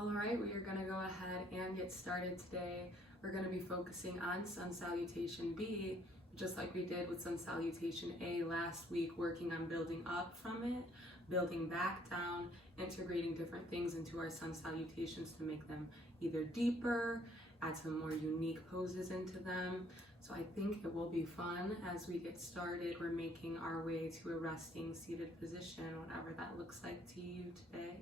All right, we are going to go ahead and get started today. We're going to be focusing on Sun Salutation B, just like we did with Sun Salutation A last week, working on building up from it, building back down, integrating different things into our Sun Salutations to make them either deeper, add some more unique poses into them. So I think it will be fun as we get started. We're making our way to a resting seated position, whatever that looks like to you today.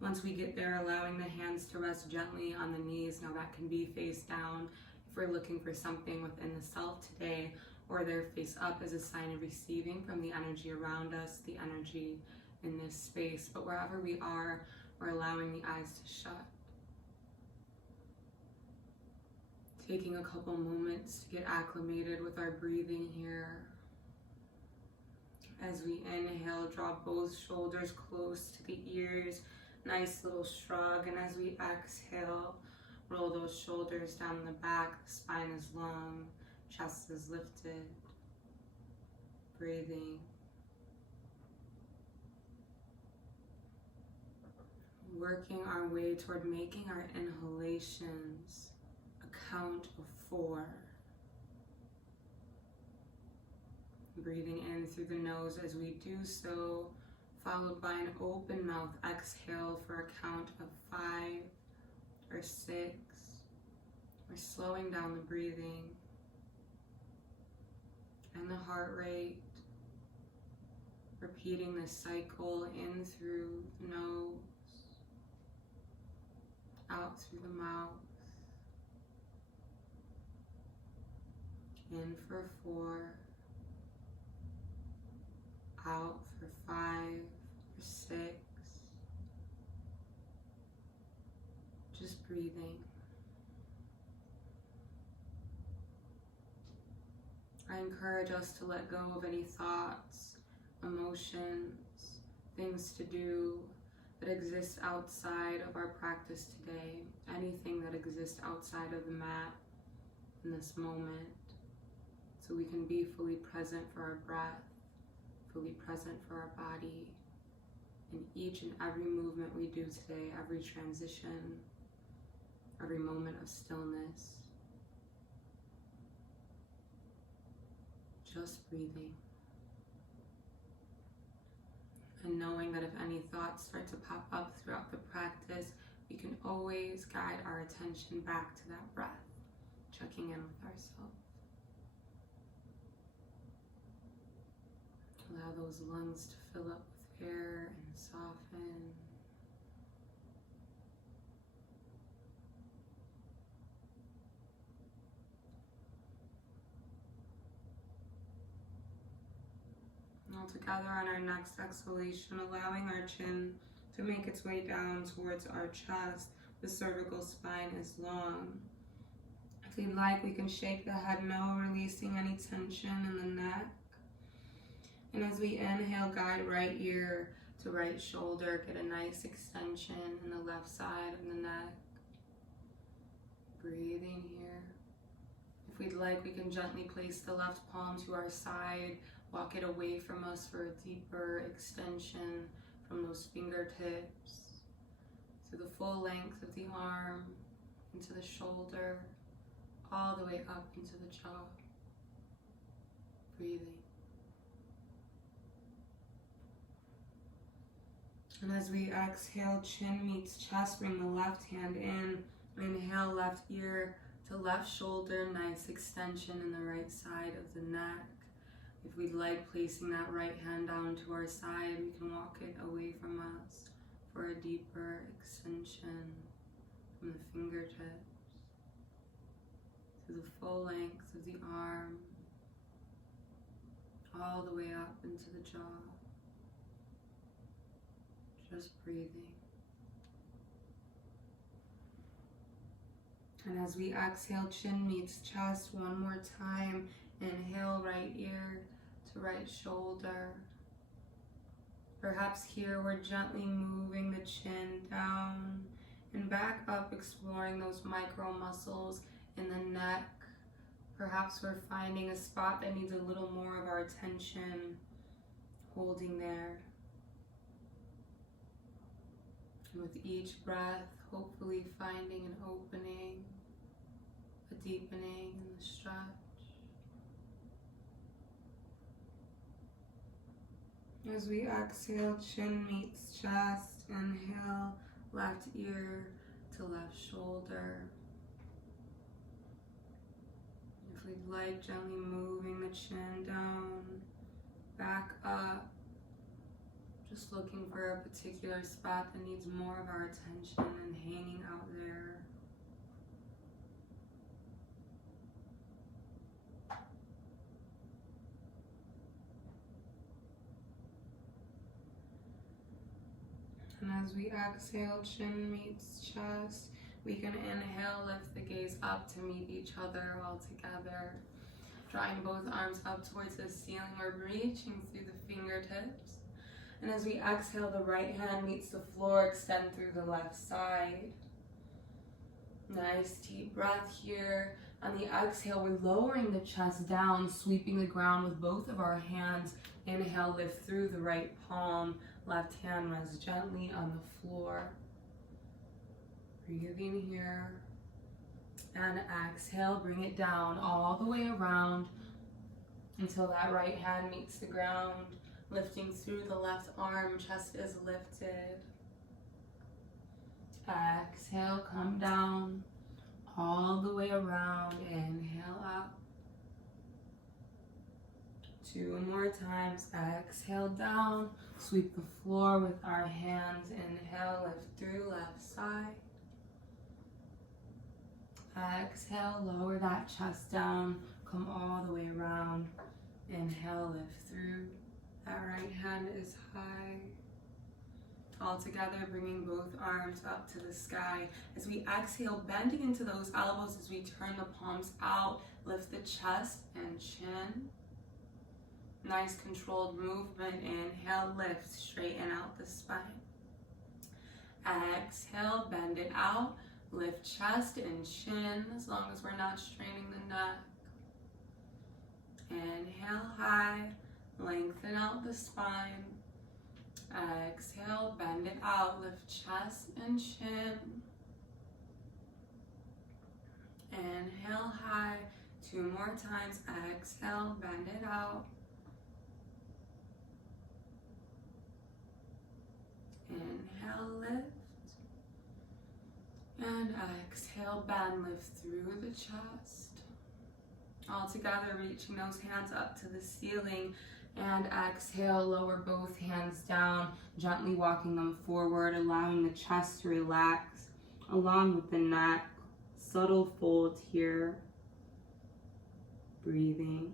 Once we get there, allowing the hands to rest gently on the knees. Now that can be face down if we're looking for something within the self today, or they're face up as a sign of receiving from the energy around us, the energy in this space. But wherever we are, we're allowing the eyes to shut. Taking a couple moments to get acclimated with our breathing here. As we inhale, draw both shoulders close to the ears. Nice little shrug, and as we exhale, roll those shoulders down the back, the spine is long, chest is lifted, breathing. Working our way toward making our inhalations a count of 4. Breathing in through the nose as we do so, followed by an open mouth exhale for a count of 5 or 6. We're slowing down the breathing and the heart rate, repeating this cycle in through the nose, out through the mouth, in for 4, out for 5 or 6, just breathing. I encourage us to let go of any thoughts, emotions, things to do that exist outside of our practice today, anything that exists outside of the mat in this moment, so we can be fully present for our breath, fully present for our body in each and every movement we do today, every transition, every moment of stillness. Just breathing. And knowing that if any thoughts start to pop up throughout the practice, we can always guide our attention back to that breath, checking in with ourselves. Allow those lungs to fill up with air and soften. And all together on our next exhalation, allowing our chin to make its way down towards our chest. The cervical spine is long. If we'd like, we can shake the head no, releasing any tension in the neck. And as we inhale, guide right ear to right shoulder, get a nice extension in the left side of the neck. Breathing here. If we'd like, we can gently place the left palm to our side, walk it away from us for a deeper extension from those fingertips to the full length of the arm, into the shoulder, all the way up into the jaw. Breathing. And as we exhale, chin meets chest, bring the left hand in. Inhale, left ear to left shoulder, nice extension in the right side of the neck. If we'd like, placing that right hand down to our side, we can walk it away from us for a deeper extension from the fingertips to the full length of the arm, all the way up into the jaw. Just breathing. And as we exhale, chin meets chest one more time. Inhale, right ear to right shoulder. Perhaps here we're gently moving the chin down and back up, exploring those micro muscles in the neck. Perhaps we're finding a spot that needs a little more of our attention, holding there. With each breath, hopefully finding an opening, a deepening in the stretch. As we exhale, chin meets chest. Inhale, left ear to left shoulder. If we'd like, gently moving the chin down, back up. Just looking for a particular spot that needs more of our attention and hanging out there. And as we exhale, chin meets chest, we can inhale, lift the gaze up to meet each other all together. Drawing both arms up towards the ceiling or reaching through the fingertips. And as we exhale, the right hand meets the floor, extend through the left side. Nice deep breath here. On the exhale, we're lowering the chest down, sweeping the ground with both of our hands. Inhale, lift through the right palm. Left hand rests gently on the floor. Breathing here. And exhale, bring it down all the way around until that right hand meets the ground. Lifting through the left arm, chest is lifted. Exhale, come down all the way around. Inhale up. 2 more times. Exhale down. Sweep the floor with our hands. Inhale, lift through left side. Exhale, lower that chest down. Come all the way around. Inhale, lift through. That right hand is high. All together, bringing both arms up to the sky. As we exhale, bending into those elbows as we turn the palms out. Lift the chest and chin. Nice controlled movement. Inhale, lift, straighten out the spine. Exhale, bend it out. Lift chest and chin as long as we're not straining the neck. Inhale high, lengthen out the spine. Exhale, bend it out. Lift chest and chin. Inhale high. 2 more times. Exhale, bend it out. Inhale, lift. And exhale, bend, lift through the chest. All together, reaching those hands up to the ceiling. And exhale, lower both hands down, gently walking them forward, allowing the chest to relax, along with the neck. Subtle fold here. Breathing.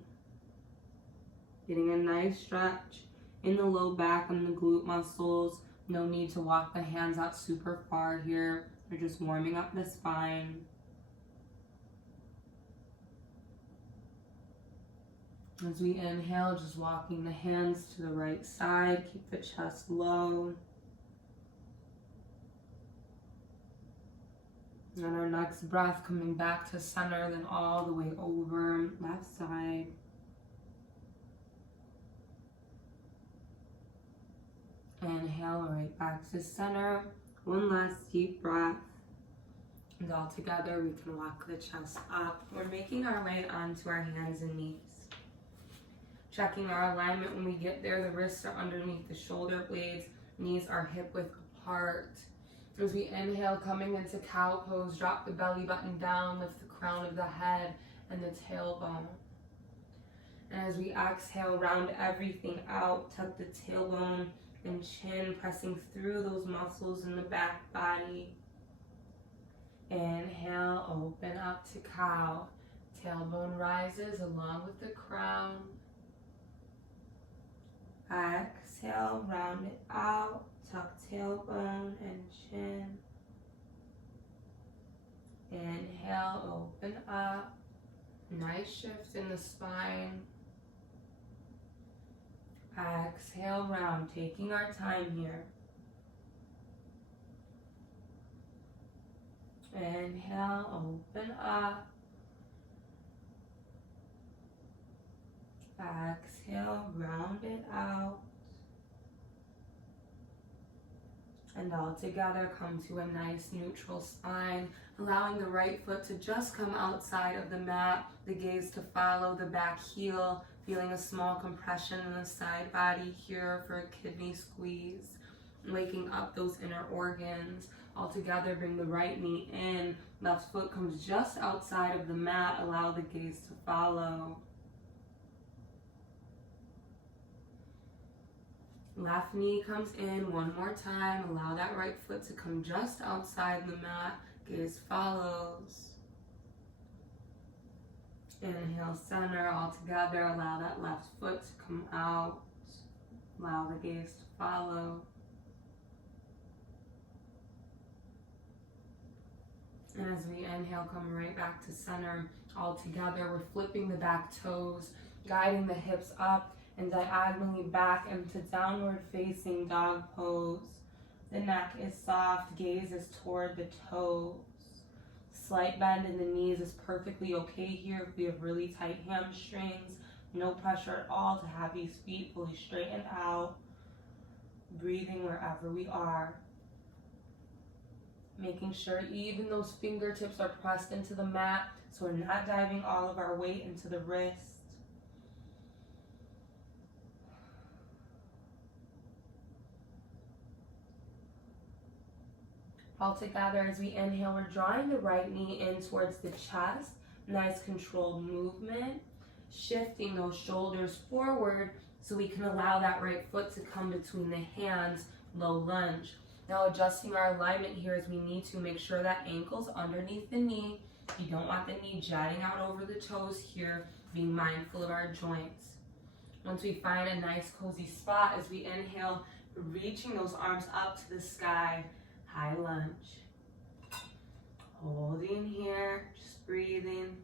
Getting a nice stretch in the low back and the glute muscles. No need to walk the hands out super far here. We're just warming up the spine. As we inhale, just walking the hands to the right side. Keep the chest low. And our next breath, coming back to center, then all the way over, left side. Inhale, right back to center. One last deep breath. And all together, we can walk the chest up. We're making our way onto our hands and knees. Checking our alignment when we get there. The wrists are underneath the shoulder blades. Knees are hip width apart. As we inhale, coming into cow pose, drop the belly button down, lift the crown of the head and the tailbone. And as we exhale, round everything out, tuck the tailbone and chin, pressing through those muscles in the back body. Inhale, open up to cow. Tailbone rises along with the crown. Exhale, round it out, tuck tailbone and chin. Inhale, open up. Nice shift in the spine. Exhale, round, taking our time here. Inhale, open up. Exhale, round it out. And all together, come to a nice neutral spine, allowing the right foot to just come outside of the mat, the gaze to follow the back heel, feeling a small compression in the side body here for a kidney squeeze, waking up those inner organs. All together, bring the right knee in, left foot comes just outside of the mat, allow the gaze to follow. Left knee comes in one more time. Allow that right foot to come just outside the mat. Gaze follows. Inhale, center all together. Allow that left foot to come out. Allow the gaze to follow. And as we inhale, come right back to center. All together, we're flipping the back toes, guiding the hips up and diagonally back into downward facing dog pose. The neck is soft, gaze is toward the toes. Slight bend in the knees is perfectly okay here if we have really tight hamstrings. No pressure at all to have these feet fully straightened out. Breathing wherever we are. Making sure even those fingertips are pressed into the mat so we're not diving all of our weight into the wrist. All together, as we inhale, we're drawing the right knee in towards the chest. Nice controlled movement. Shifting those shoulders forward so we can allow that right foot to come between the hands. Low lunge. Now adjusting our alignment here as we need to make sure that ankle's underneath the knee. You don't want the knee jutting out over the toes here. Being mindful of our joints. Once we find a nice cozy spot, as we inhale, reaching those arms up to the sky. High lunge. Holding here, just breathing.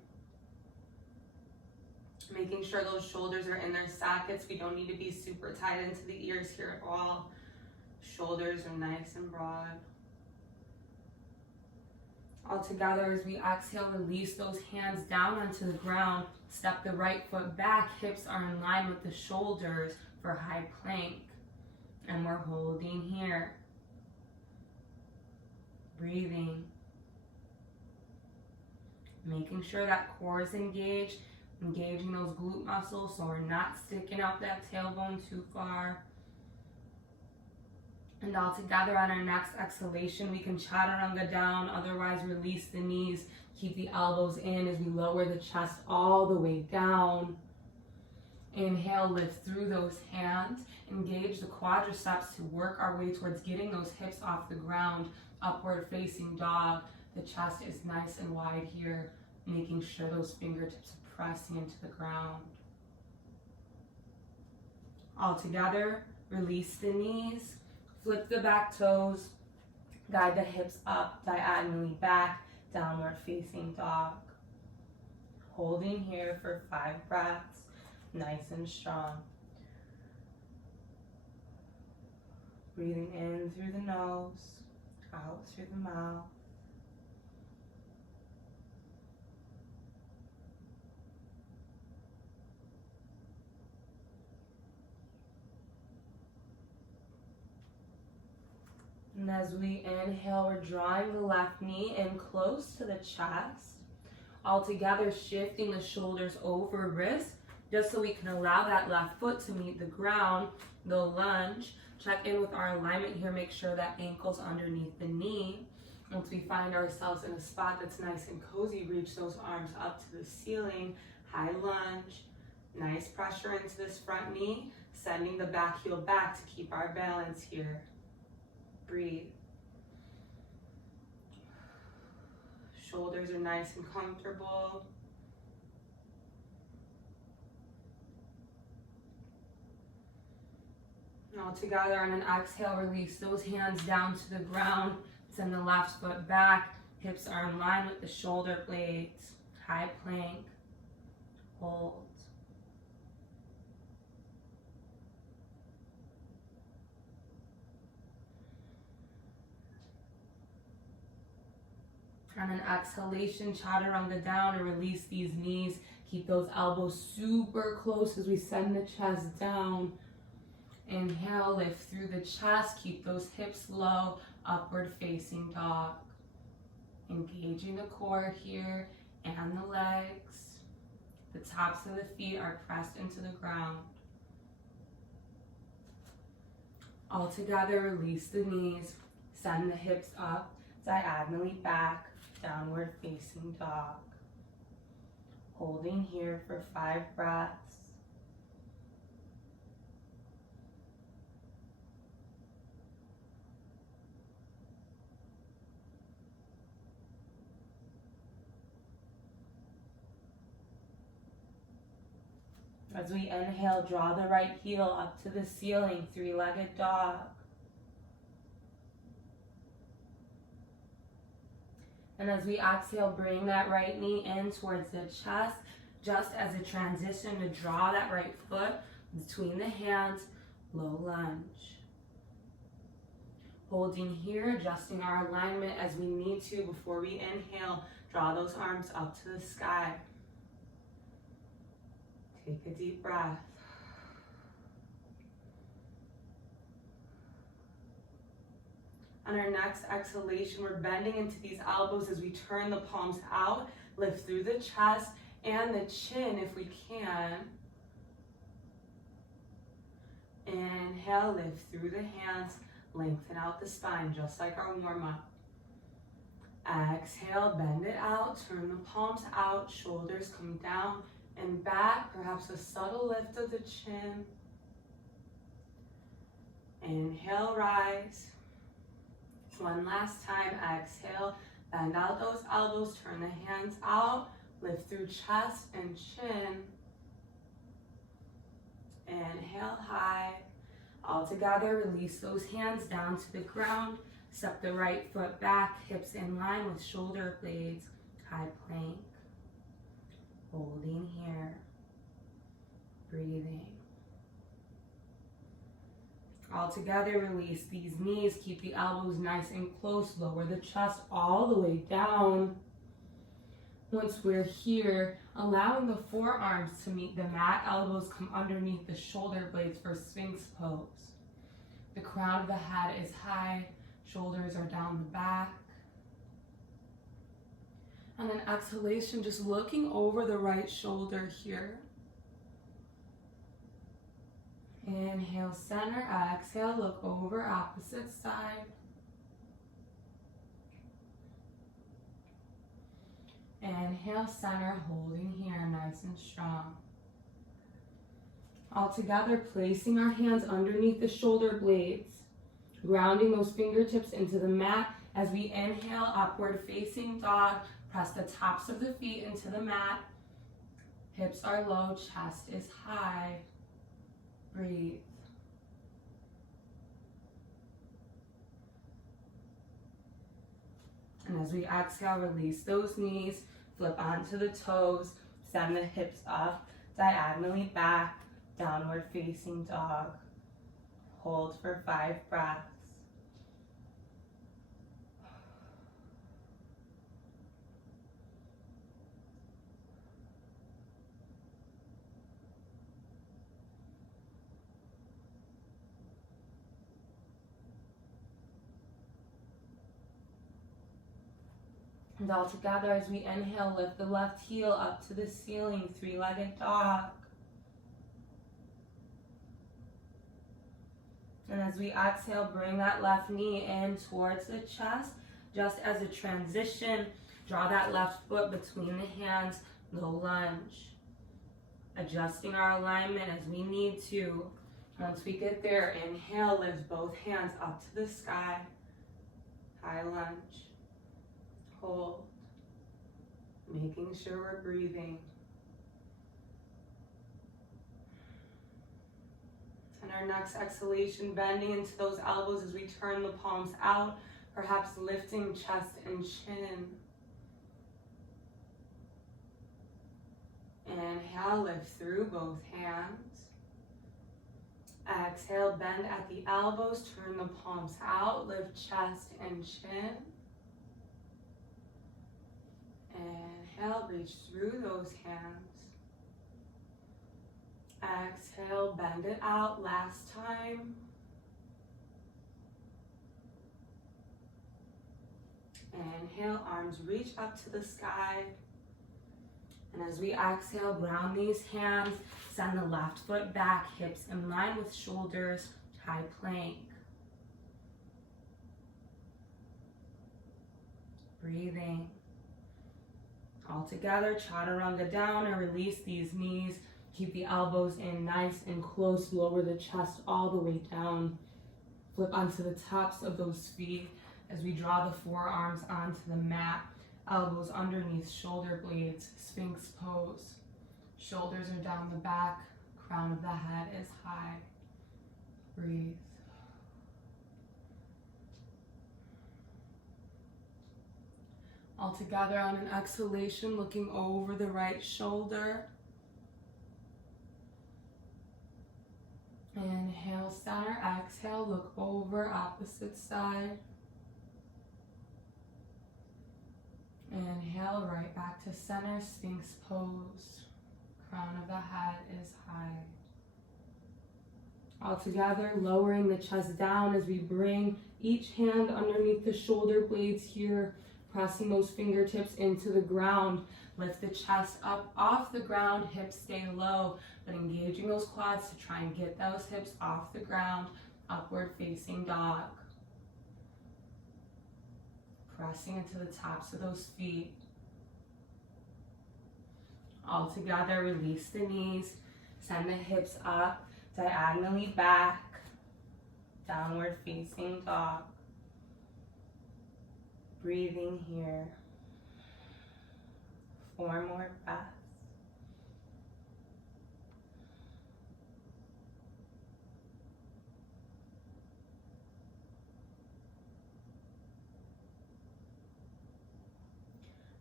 Making sure those shoulders are in their sockets. We don't need to be super tight into the ears here at all. Shoulders are nice and broad. All together, as we exhale, release those hands down onto the ground. Step the right foot back. Hips are in line with the shoulders for high plank. And we're holding here. Breathing. Making sure that core is engaged. Engaging those glute muscles so we're not sticking out that tailbone too far. And all together on our next exhalation, we can chaturanga down, otherwise release the knees, keep the elbows in as we lower the chest all the way down. Inhale, lift through those hands, engage the quadriceps to work our way towards getting those hips off the ground, upward facing dog. The chest is nice and wide here, making sure those fingertips are pressing into the ground. All together, release the knees. Flip the back toes, guide the hips up, diagonally back, downward facing dog. Holding here for 5 breaths, nice and strong. Breathing in through the nose, out through the mouth. And as we inhale, we're drawing the left knee in close to the chest. All together, shifting the shoulders over wrists, just so we can allow that left foot to meet the ground. The lunge. Check in with our alignment here. Make sure that ankle's underneath the knee. Once we find ourselves in a spot that's nice and cozy, reach those arms up to the ceiling. High lunge. Nice pressure into this front knee. Sending the back heel back to keep our balance here. Breathe. Shoulders are nice and comfortable. And all together on an exhale, release those hands down to the ground. Send the left foot back. Hips are in line with the shoulder blades. High plank. Hold. On an exhalation, chaturanga down and release these knees. Keep those elbows super close as we send the chest down. Inhale, lift through the chest, keep those hips low, upward facing dog. Engaging the core here and the legs. The tops of the feet are pressed into the ground. All together, release the knees, send the hips up, diagonally back, downward facing dog. Holding here for 5 breaths. As we inhale, draw the right heel up to the ceiling, 3-legged dog. And as we exhale, bring that right knee in towards the chest, just as a transition to draw that right foot between the hands, low lunge. Holding here, adjusting our alignment as we need to before we inhale, draw those arms up to the sky. Take a deep breath. On our next exhalation, we're bending into these elbows as we turn the palms out, lift through the chest and the chin if we can. Inhale, lift through the hands, lengthen out the spine just like our warm-up. Exhale, bend it out, turn the palms out, shoulders come down and back, perhaps a subtle lift of the chin. Inhale, rise. One last time, exhale, bend out those elbows, turn the hands out, lift through chest and chin. Inhale, high. All together, release those hands down to the ground. Step the right foot back, hips in line with shoulder blades, high plank. Holding here, breathing. All together, release these knees, keep the elbows nice and close, lower the chest all the way down. Once we're here, allowing the forearms to meet the mat, elbows come underneath the shoulder blades for Sphinx pose. The crown of the head is high, shoulders are down the back. And then exhalation, just looking over the right shoulder here. Inhale, center, exhale, look over, opposite side. Inhale, center, holding here, nice and strong. All together, placing our hands underneath the shoulder blades, grounding those fingertips into the mat. As we inhale, upward facing dog, press the tops of the feet into the mat. Hips are low, chest is high. Breathe. And as we exhale, release those knees, flip onto the toes, send the hips up, diagonally back, downward facing dog. Hold for 5 breaths. And all together, as we inhale, lift the left heel up to the ceiling, 3-legged dog. And as we exhale, bring that left knee in towards the chest. Just as a transition, draw that left foot between the hands, low lunge. Adjusting our alignment as we need to. Once we get there, inhale, lift both hands up to the sky, high lunge. Hold, making sure we're breathing. And our next exhalation, bending into those elbows as we turn the palms out, perhaps lifting chest and chin. Inhale, lift through both hands. Exhale, bend at the elbows, turn the palms out, lift chest and chin. Inhale, reach through those hands. exhale, bend it out. Last time. Inhale, arms reach up to the sky. And as we exhale, ground these hands. Send the left foot back, hips in line with shoulders, high plank. Breathing. All together, chaturanga down and release these knees. Keep the elbows in nice and close. Lower the chest all the way down. Flip onto the tops of those feet as we draw the forearms onto the mat. Elbows underneath shoulder blades, Sphinx pose. Shoulders are down the back, crown of the head is high. Breathe. All together on an exhalation, looking over the right shoulder. Inhale, center, exhale, look over, opposite side. Inhale, right back to center, Sphinx pose. Crown of the head is high. All together, lowering the chest down as we bring each hand underneath the shoulder blades here, pressing those fingertips into the ground. Lift the chest up off the ground, hips stay low, but engaging those quads to try and get those hips off the ground, upward facing dog. Pressing into the tops of those feet. All together, release the knees, send the hips up, diagonally back, downward facing dog. Breathing here. 4 more breaths.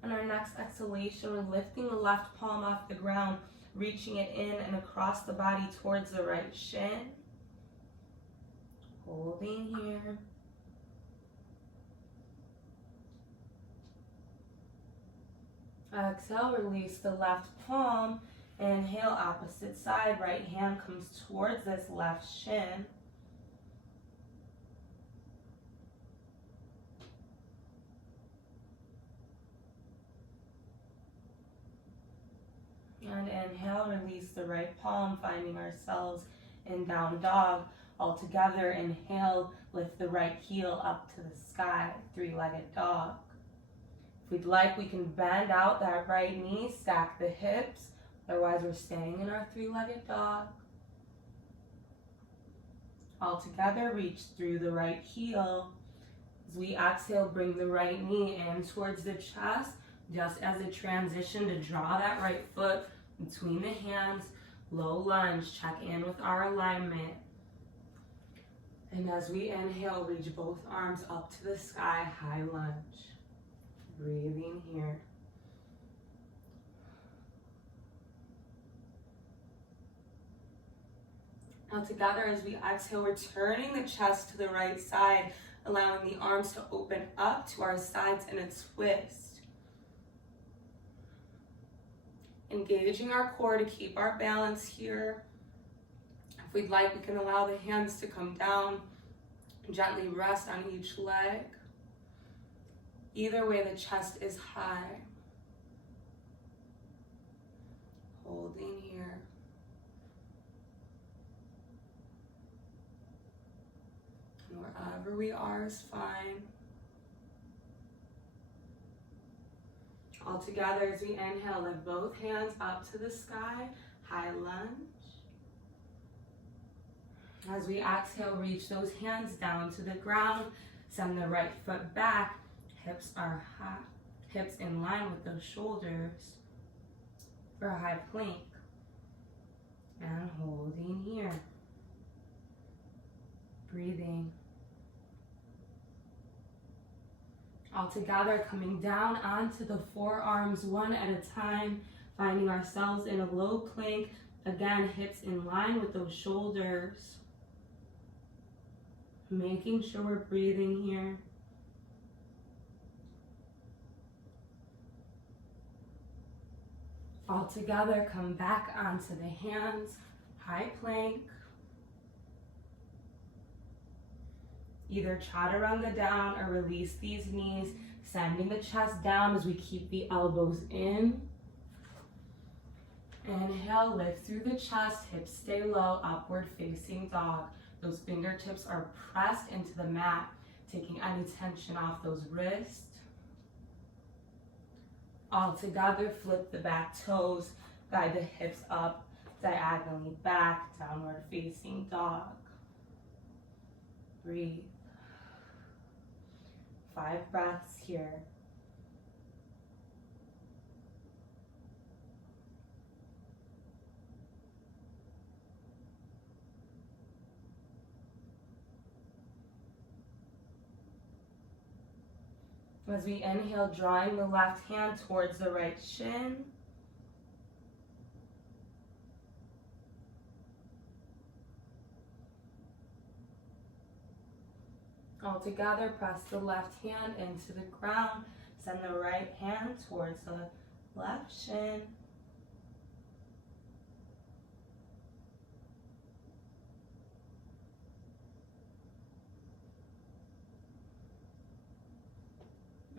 On our next exhalation, we're lifting the left palm off the ground, reaching it in and across the body towards the right shin. Holding here. Exhale, release the left palm. Inhale, opposite side. Right hand comes towards this left shin. And inhale, release the right palm, finding ourselves in down dog. All together, inhale, lift the right heel up to the sky, 3-legged dog. If we'd like, we can bend out that right knee, stack the hips. Otherwise, we're staying in our 3-legged dog. All together, reach through the right heel. As we exhale, bring the right knee in towards the chest, just as a transition to draw that right foot between the hands. Low lunge, check in with our alignment. And as we inhale, reach both arms up to the sky, high lunge. Breathing here. Now together, as we exhale, we're turning the chest to the right side, allowing the arms to open up to our sides in a twist. Engaging our core to keep our balance here. If we'd like, we can allow the hands to come down, gently rest on each leg. Either way, the chest is high. Holding here. And wherever we are is fine. All together, as we inhale, lift both hands up to the sky, high lunge. As we exhale, reach those hands down to the ground, send the right foot back, hips are high, hips in line with those shoulders for a high plank. And holding here. Breathing. All together, coming down onto the forearms one at a time, finding ourselves in a low plank. Again, hips in line with those shoulders. Making sure we're breathing here. All together, come back onto the hands, high plank. Either chaturanga down or release these knees, sending the chest down as we keep the elbows in. Inhale, lift through the chest, hips stay low, upward facing dog. Those fingertips are pressed into the mat, taking any tension off those wrists. All together, flip the back toes, guide the hips up, diagonally back, downward facing dog. Breathe. 5 breaths here. As we inhale, drawing the left hand towards the right shin. All together, press the left hand into the ground. Send the right hand towards the left shin.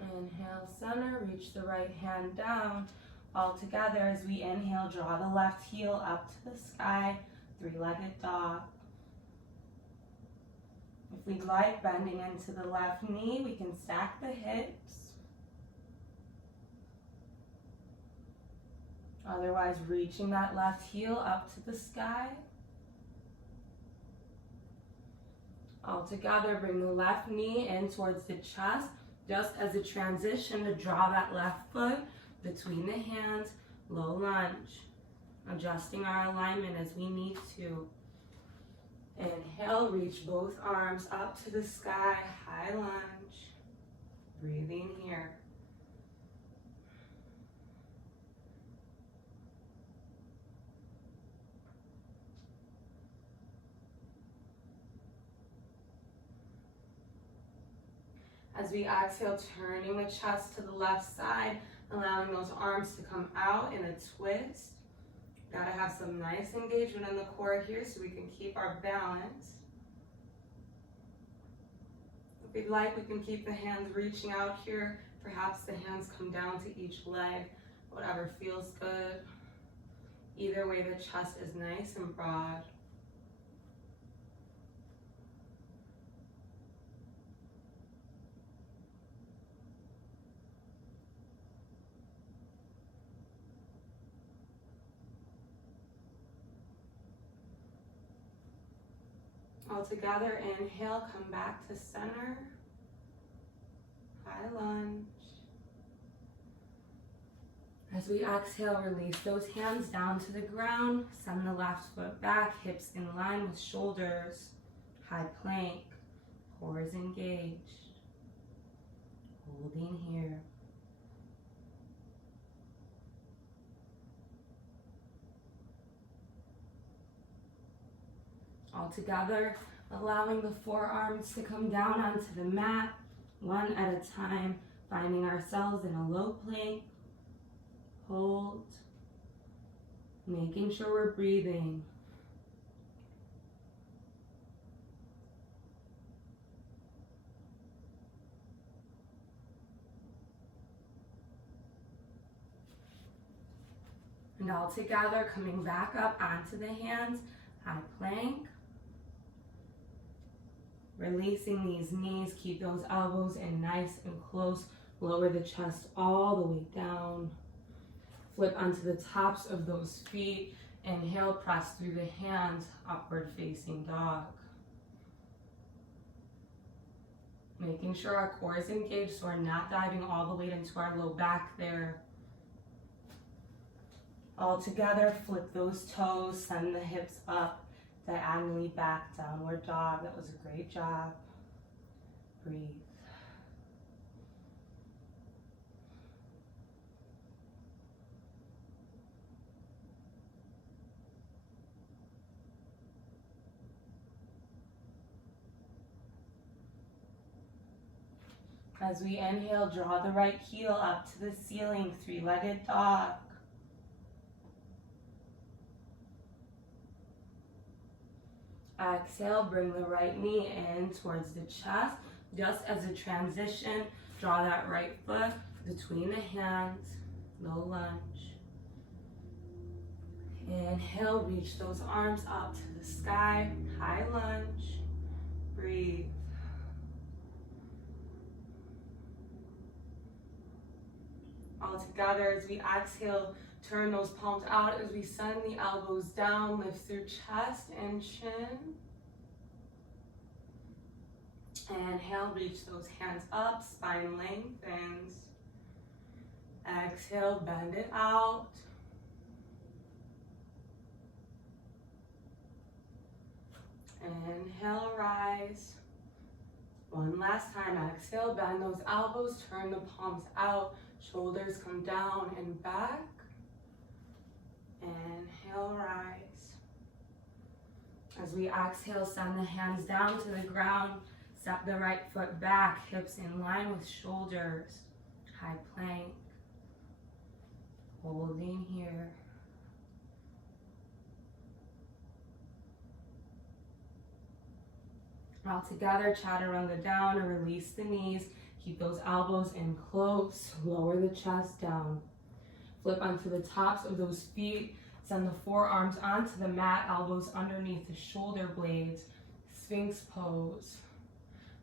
Inhale, center, reach the right hand down. All together, as we inhale, draw the left heel up to the sky, 3-legged dog. If we'd like, bending into the left knee, we can stack the hips. Otherwise, reaching that left heel up to the sky. All together, bring the left knee in towards the chest, just as a transition to draw that left foot between the hands, low lunge. Adjusting our alignment as we need to. Inhale, reach both arms up to the sky, high lunge. Breathing here. As we exhale, turning the chest to the left side, allowing those arms to come out in a twist. Gotta have some nice engagement in the core here so we can keep our balance. If we'd like, we can keep the hands reaching out here. Perhaps the hands come down to each leg, whatever feels good. Either way, the chest is nice and broad. All together, inhale, come back to center. High lunge. As we exhale, release those hands down to the ground. Send the left foot back, hips in line with shoulders. High plank, core is engaged. Holding here. All together, allowing the forearms to come down onto the mat, one at a time, finding ourselves in a low plank. Hold, making sure we're breathing. And all together, coming back up onto the hands, high plank. Releasing these knees, keep those elbows in nice and close. Lower the chest all the way down. Flip onto the tops of those feet. Inhale, press through the hands, upward facing dog. Making sure our core is engaged so we're not diving all the way into our low back there. All together, flip those toes, send the hips up. Diagonally back, downward dog. That was a great job. Breathe. As we inhale, draw the right heel up to the ceiling, 3-legged dog. Exhale, bring the right knee in towards the chest. Just as a transition, draw that right foot between the hands, low lunge. Inhale, reach those arms up to the sky, high lunge. Breathe. All together as we exhale, turn those palms out as we send the elbows down, lift through chest and chin. Inhale, reach those hands up, spine lengthens. Exhale, bend it out. Inhale, rise. One last time, exhale, bend those elbows, turn the palms out, shoulders come down and back. Inhale, rise. As we exhale, send the hands down to the ground, step the right foot back, hips in line with shoulders, high plank. Holding here. All together, chaturanga down, or release the knees. Keep those elbows in close, lower the chest down. Flip onto the tops of those feet. Send the forearms onto the mat, elbows underneath the shoulder blades. Sphinx pose.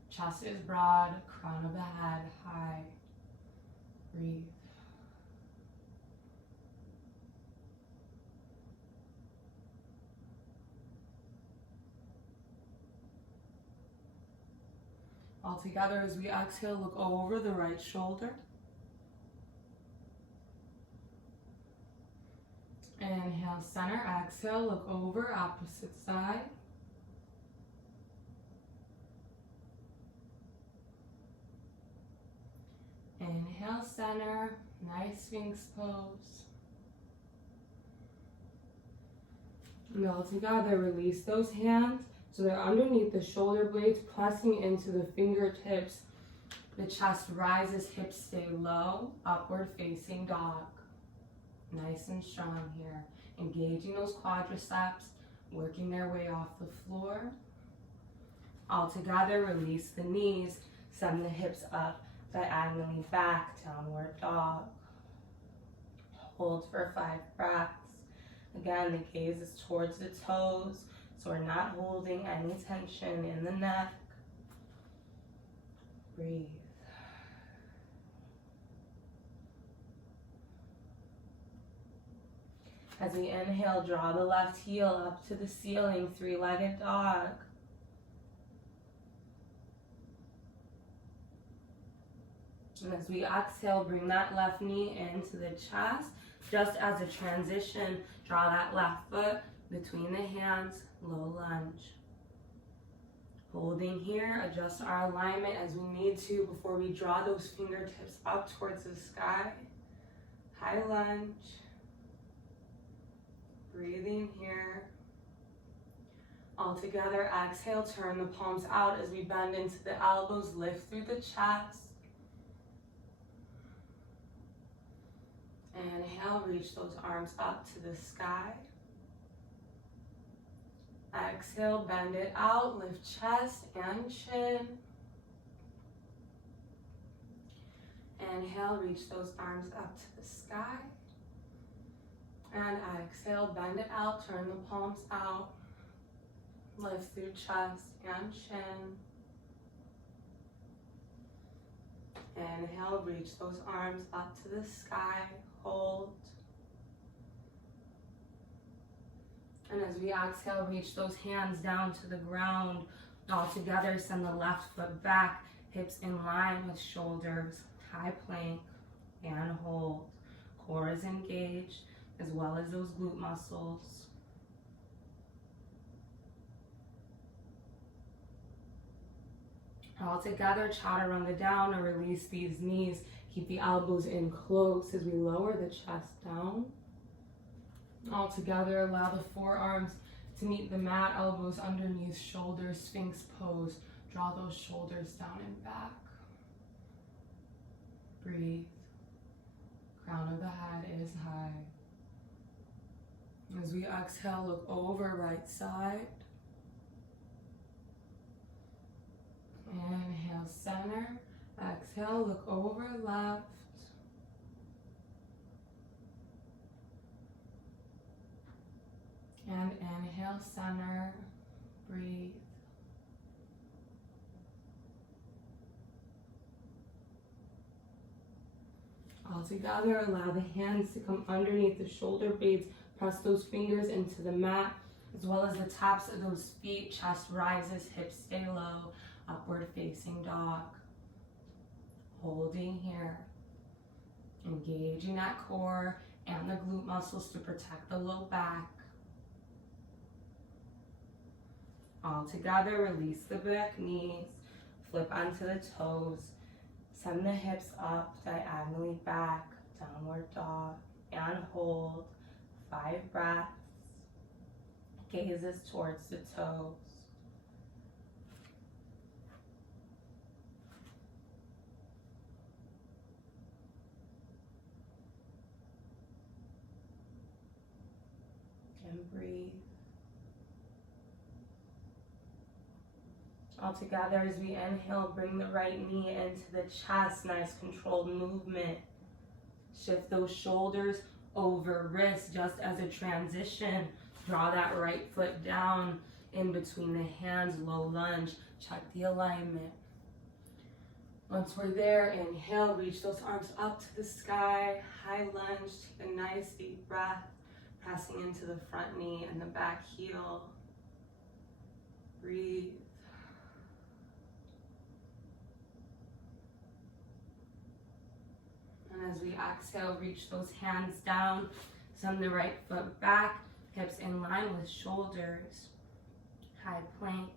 Chest is broad, crown of the head high. Breathe. All together as we exhale, look over the right shoulder. Inhale, center, exhale, look over, opposite side. Inhale, center, nice Sphinx pose. And all together, release those hands so they're underneath the shoulder blades, pressing into the fingertips. The chest rises, hips stay low, upward facing dog. Nice and strong here. Engaging those quadriceps, working their way off the floor. All together, release the knees, send the hips up, diagonally back, downward dog. Hold for 5 breaths. Again, the gaze is towards the toes, so we're not holding any tension in the neck. Breathe. As we inhale, draw the left heel up to the ceiling, 3-legged dog. And as we exhale, bring that left knee into the chest. Just as a transition, draw that left foot between the hands, low lunge. Holding here, adjust our alignment as we need to before we draw those fingertips up towards the sky. High lunge. Breathing here. All together, exhale, turn the palms out as we bend into the elbows, lift through the chest. Inhale, reach those arms up to the sky. Exhale, bend it out, lift chest and chin. Inhale, reach those arms up to the sky. And exhale, bend it out, turn the palms out. Lift through chest and chin. Inhale, reach those arms up to the sky. Hold. And as we exhale, reach those hands down to the ground. All together, send the left foot back, hips in line with shoulders, high plank, and hold. Core is engaged, as well as those glute muscles. All together, chaturanga down, or release these knees. Keep the elbows in close as we lower the chest down. All together, allow the forearms to meet the mat, elbows underneath shoulders, Sphinx pose. Draw those shoulders down and back. Breathe. Crown of the head is high. As we exhale, look over right side. Inhale, center. Exhale, look over left. And inhale, center. Breathe. All together, allow the hands to come underneath the shoulder blades. Press those fingers into the mat, as well as the tops of those feet. Chest rises, hips stay low. Upward facing dog. Holding here. Engaging that core and the glute muscles to protect the low back. All together, release the back knees. Flip onto the toes. Send the hips up, diagonally back, downward dog, and hold. 5 breaths. Gazes towards the toes. And breathe. All together, as we inhale, bring the right knee into the chest. Nice controlled movement. Shift those shoulders over wrists just as a transition. Draw that right foot down in between the hands, low lunge. Check the alignment. Once we're there, inhale, reach those arms up to the sky. High lunge, take a nice deep breath, pressing into the front knee and the back heel. Breathe. And as we exhale, reach those hands down. Send the right foot back, hips in line with shoulders. High plank.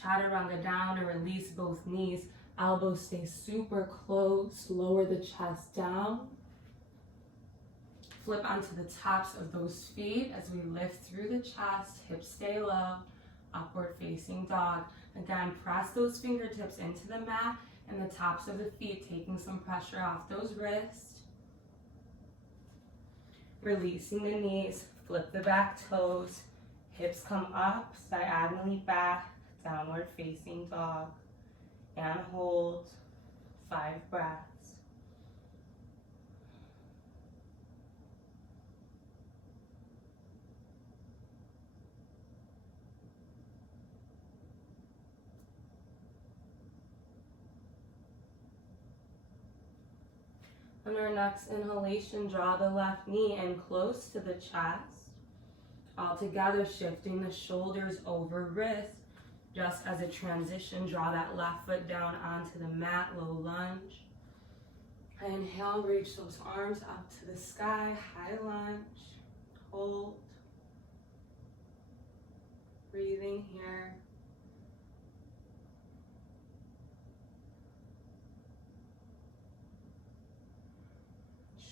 Chaturanga down and release both knees. Elbows stay super close. Lower the chest down. Flip onto the tops of those feet as we lift through the chest. Hips stay low. Upward facing dog. Again, press those fingertips into the mat and the tops of the feet, taking some pressure off those wrists. Releasing the knees, flip the back toes, hips come up, diagonally back, downward facing dog, and hold. 5 breaths. On our next inhalation, draw the left knee in close to the chest. All together, shifting the shoulders over wrists. Just as a transition, draw that left foot down onto the mat, low lunge. Inhale, reach those arms up to the sky, high lunge. Hold. Breathing here.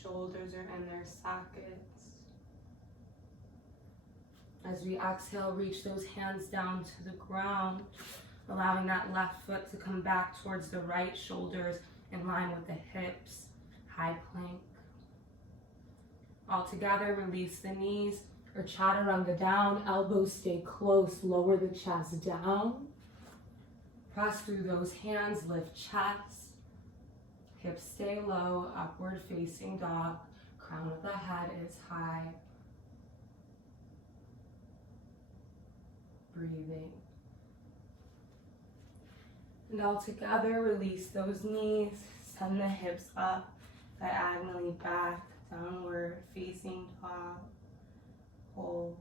Shoulders are in their sockets. As we exhale, reach those hands down to the ground, allowing that left foot to come back towards the right, shoulders in line with the hips. High plank. All together, release the knees or chaturanga down. Elbows stay close. Lower the chest down. Press through those hands. Lift chest. Hips stay low. Upward facing dog. Crown of the head is high. Breathing. And all together, release those knees. Send the hips up, diagonally back, downward facing dog. Hold.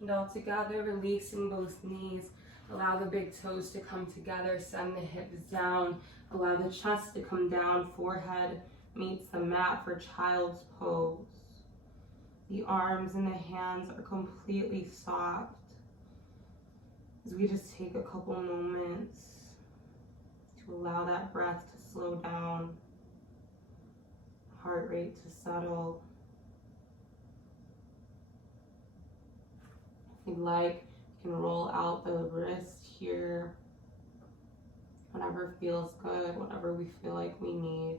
And all together, releasing both knees. Allow the big toes to come together. Send the hips down. Allow the chest to come down. Forehead meets the mat for child's pose. The arms and the hands are completely soft. As we just take a couple moments to allow that breath to slow down, heart rate to settle. If you'd like, you can roll out the wrist here. Whatever feels good, whatever we feel like we need.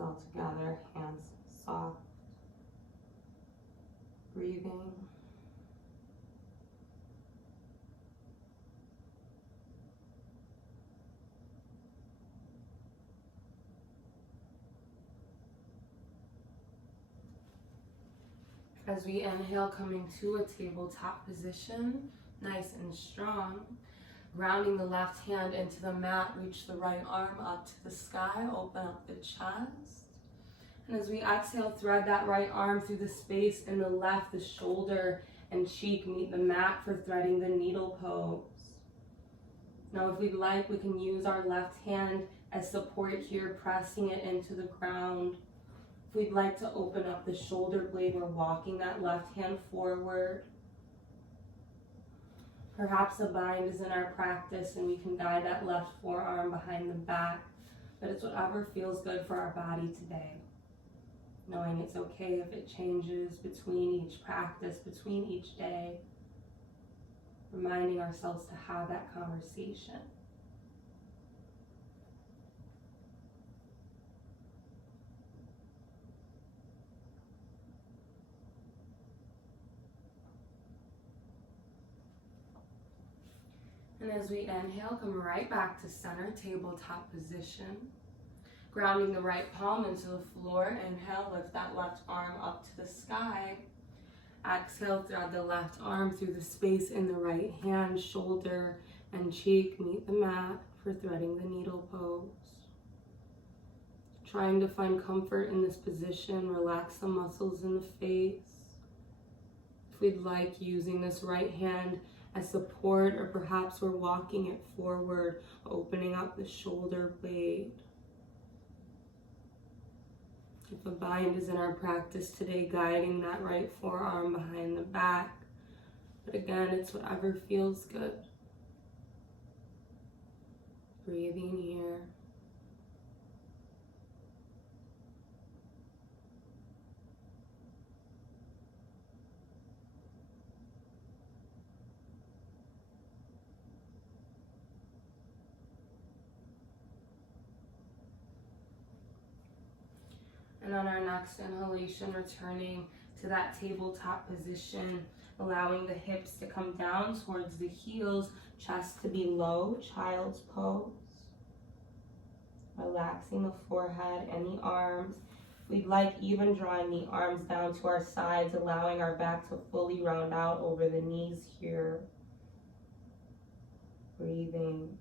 All together, hands soft. Breathing. As we inhale, coming to a tabletop position, nice and strong. Grounding the left hand into the mat, reach the right arm up to the sky, open up the chest. And as we exhale, thread that right arm through the space in the left, the shoulder and cheek meet the mat for threading the needle pose. Now if we'd like, we can use our left hand as support here, pressing it into the ground. If we'd like to open up the shoulder blade, we're walking that left hand forward. Perhaps a bind is in our practice and we can guide that left forearm behind the back, but it's whatever feels good for our body today. Knowing it's okay if it changes between each practice, between each day. Reminding ourselves to have that conversation. And as we inhale, come right back to center, tabletop position. Grounding the right palm into the floor. Inhale, lift that left arm up to the sky. Exhale, thread the left arm through the space in the right hand, shoulder and cheek meet the mat for threading the needle pose. Trying to find comfort in this position, relax the muscles in the face. If we'd like, using this right hand as support, or perhaps we're walking it forward, opening up the shoulder blade. If a bind is in our practice today, guiding that right forearm behind the back. But again, it's whatever feels good. Breathing here. And on our next inhalation, returning to that tabletop position, allowing the hips to come down towards the heels, chest to be low, child's pose. Relaxing the forehead and the arms. We'd like even drawing the arms down to our sides, allowing our back to fully round out over the knees here. Breathing.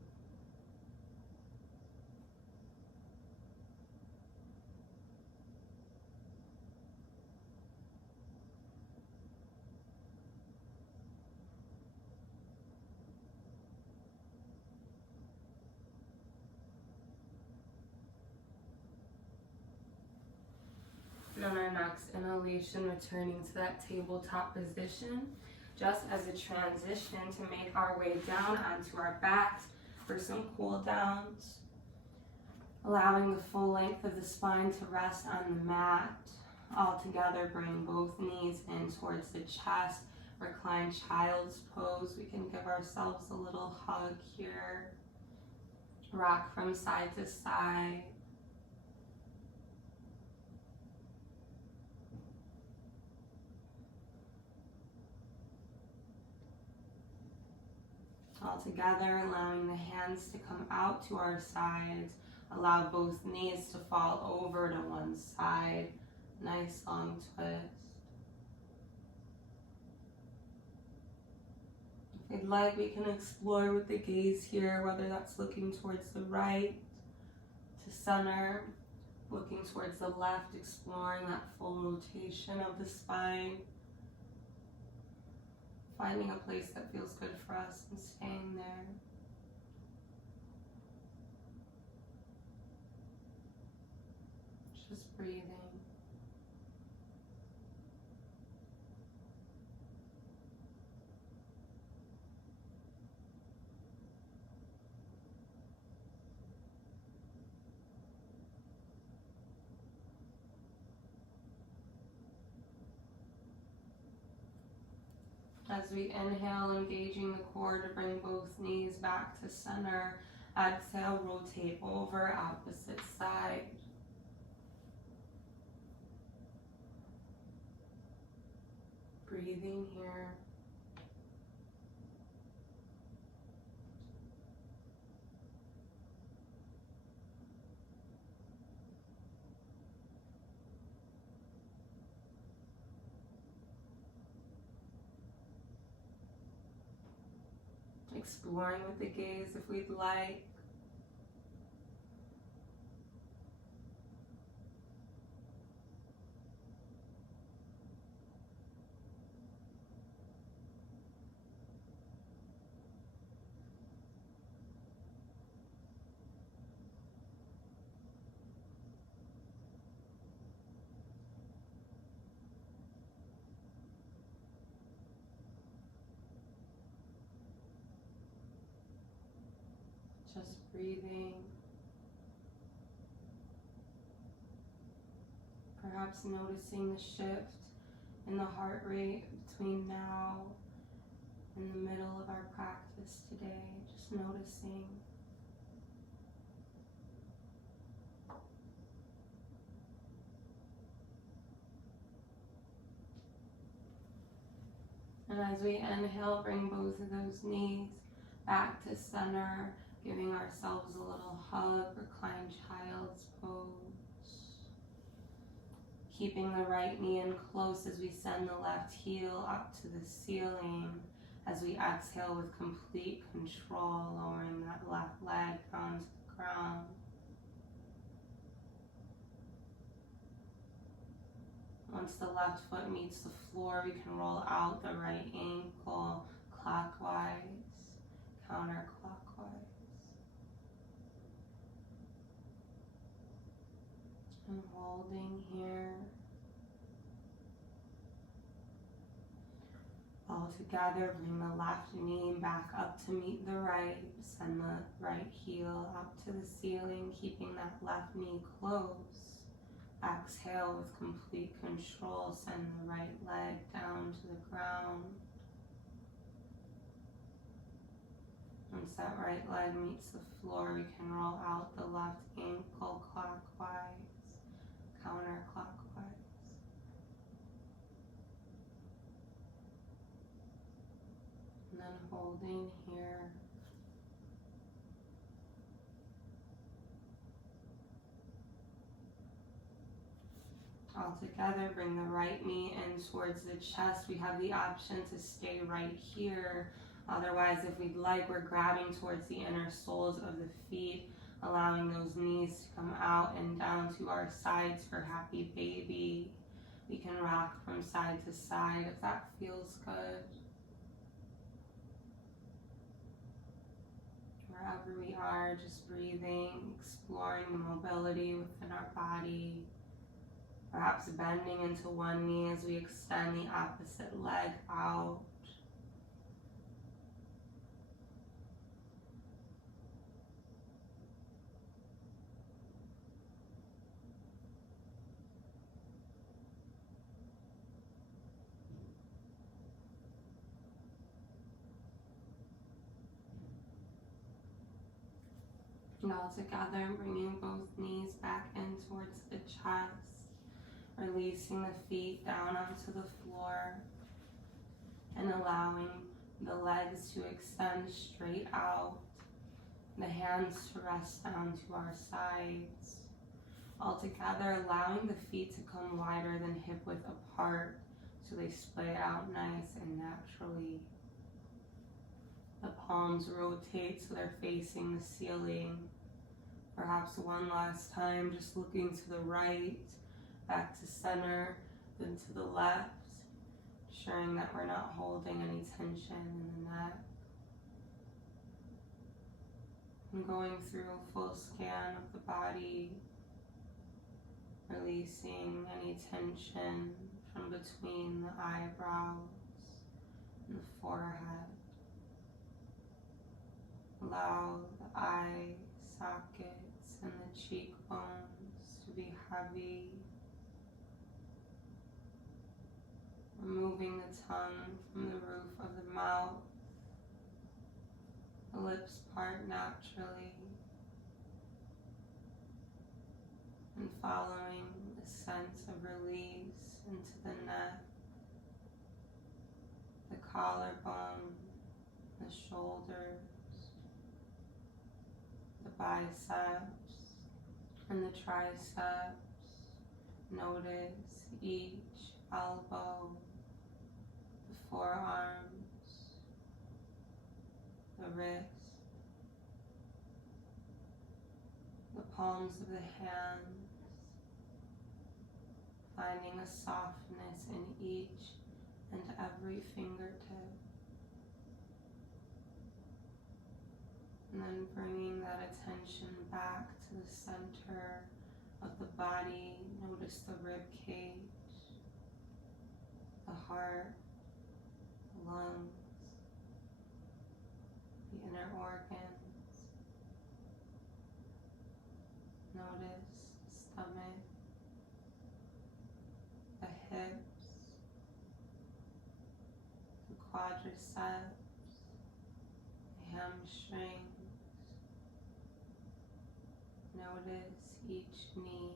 And on our next inhalation, returning to that tabletop position, just as a transition to make our way down onto our backs for some cool downs. Allowing the full length of the spine to rest on the mat. All together, bring both knees in towards the chest. Recline child's pose. We can give ourselves a little hug here. Rock from side to side. All together, allowing the hands to come out to our sides. Allow both knees to fall over to one side. Nice long twist. If we'd like, we can explore with the gaze here, whether that's looking towards the right, to center, looking towards the left, exploring that full rotation of the spine. Finding a place that feels good for us and staying there. Just breathing. As we inhale, engaging the core to bring both knees back to center. Exhale, rotate over, opposite side. Breathing here. Exploring with the gaze if we'd like. Just breathing. Perhaps noticing the shift in the heart rate between now and the middle of our practice today. Just noticing. And as we inhale, bring both of those knees back to center, giving ourselves a little hug, reclined child's pose. Keeping the right knee in close as we send the left heel up to the ceiling. As we exhale with complete control, lowering that left leg down to the ground. Once the left foot meets the floor, we can roll out the right ankle clockwise, counterclockwise. And holding here. All together, bring the left knee back up to meet the right. Send the right heel up to the ceiling, keeping that left knee close. Exhale with complete control. Send the right leg down to the ground. Once that right leg meets the floor, we can roll out the left ankle clockwise, counterclockwise. And then holding here. All together, bring the right knee in towards the chest. We have the option to stay right here. Otherwise, if we'd like, we're grabbing towards the inner soles of the feet, allowing those knees to come out and down to our sides for happy baby. We can rock from side to side if that feels good. Wherever we are, just breathing, exploring the mobility within our body. Perhaps bending into one knee as we extend the opposite leg out. And all together, bringing both knees back in towards the chest, releasing the feet down onto the floor, and allowing the legs to extend straight out, the hands to rest down to our sides. All together, allowing the feet to come wider than hip width apart, so they split out nice and naturally. The palms rotate so they're facing the ceiling. Perhaps one last time, just looking to the right, back to center, then to the left, ensuring that we're not holding any tension in the neck. And going through a full scan of the body, releasing any tension from between the eyebrows and the forehead. Allow the eye sockets and the cheekbones to be heavy. Remove Moving the tongue from the roof of the mouth. The lips part naturally. And following the sense of release into the neck, the collarbone, the shoulders, the biceps, and the triceps. Notice each elbow, the forearms, the wrist, the palms of the hands, finding a softness in each and every fingertip. And then bringing that attention back to the center of the body. Notice the rib cage, the heart, the lungs, the inner organs. Notice the stomach, the hips, the quadriceps, the hamstrings. Notice each knee,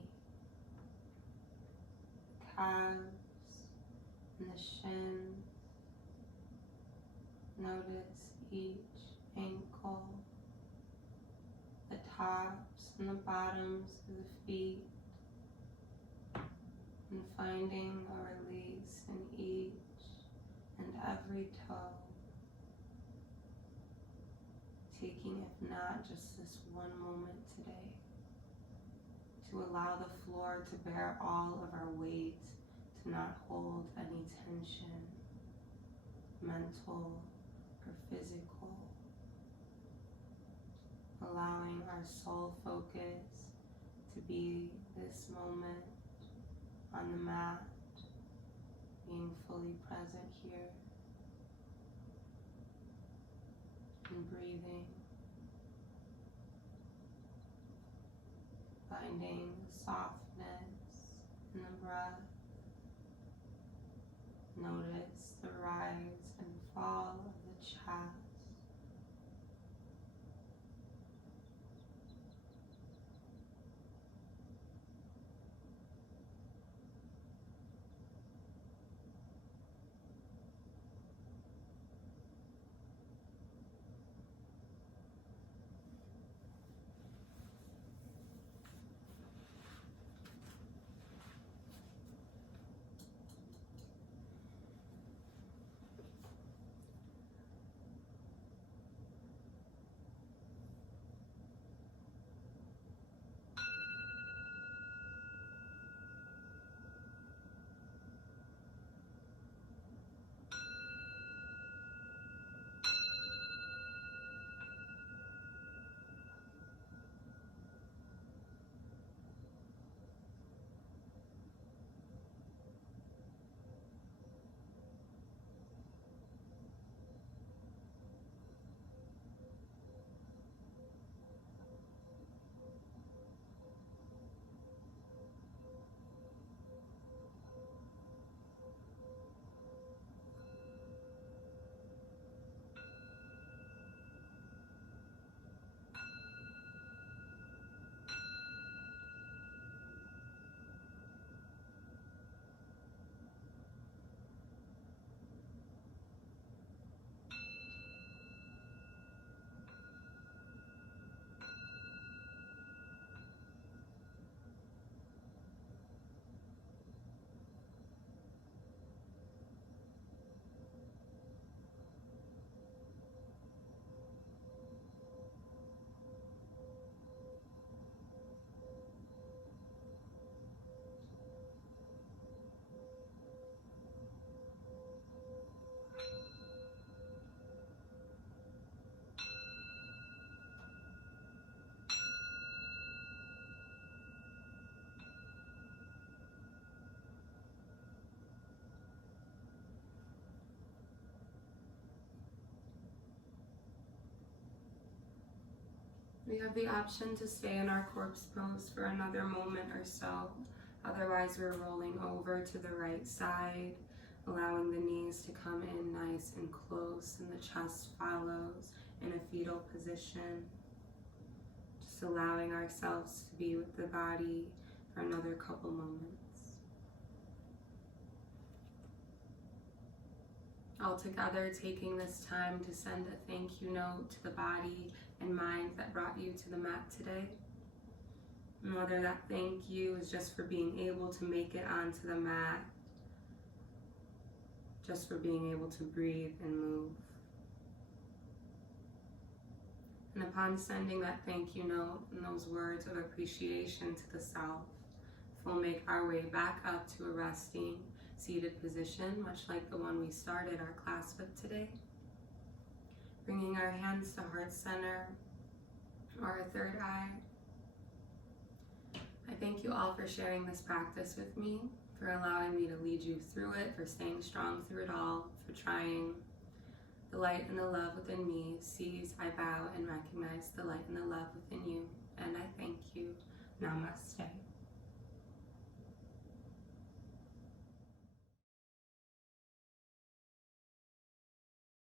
the calves, and the shins. Notice each ankle, the tops and the bottoms of the feet, and finding a release in each and every toe. Taking, if not just this one moment today, to allow the floor to bear all of our weight, to not hold any tension, mental or physical. Allowing our sole focus to be this moment on the mat, being fully present here, and breathing. Finding softness in the breath. Notice the rise and fall of the chest. We have the option to stay in our corpse pose for another moment or so. Otherwise, we're rolling over to the right side, allowing the knees to come in nice and close and the chest follows in a fetal position. Just allowing ourselves to be with the body for another couple moments. All together, taking this time to send a thank you note to the body and mind that brought you to the mat today. And whether that thank you is just for being able to make it onto the mat, just for being able to breathe and move. And upon sending that thank you note and those words of appreciation to the self, we'll make our way back up to a resting, seated position, much like the one we started our class with today. Bringing our hands to heart center or our third eye. I thank you all for sharing this practice with me, for allowing me to lead you through it, for staying strong through it all, for trying. The light and the love within me sees, I bow and recognize the light and the love within you, and I thank you. Namaste.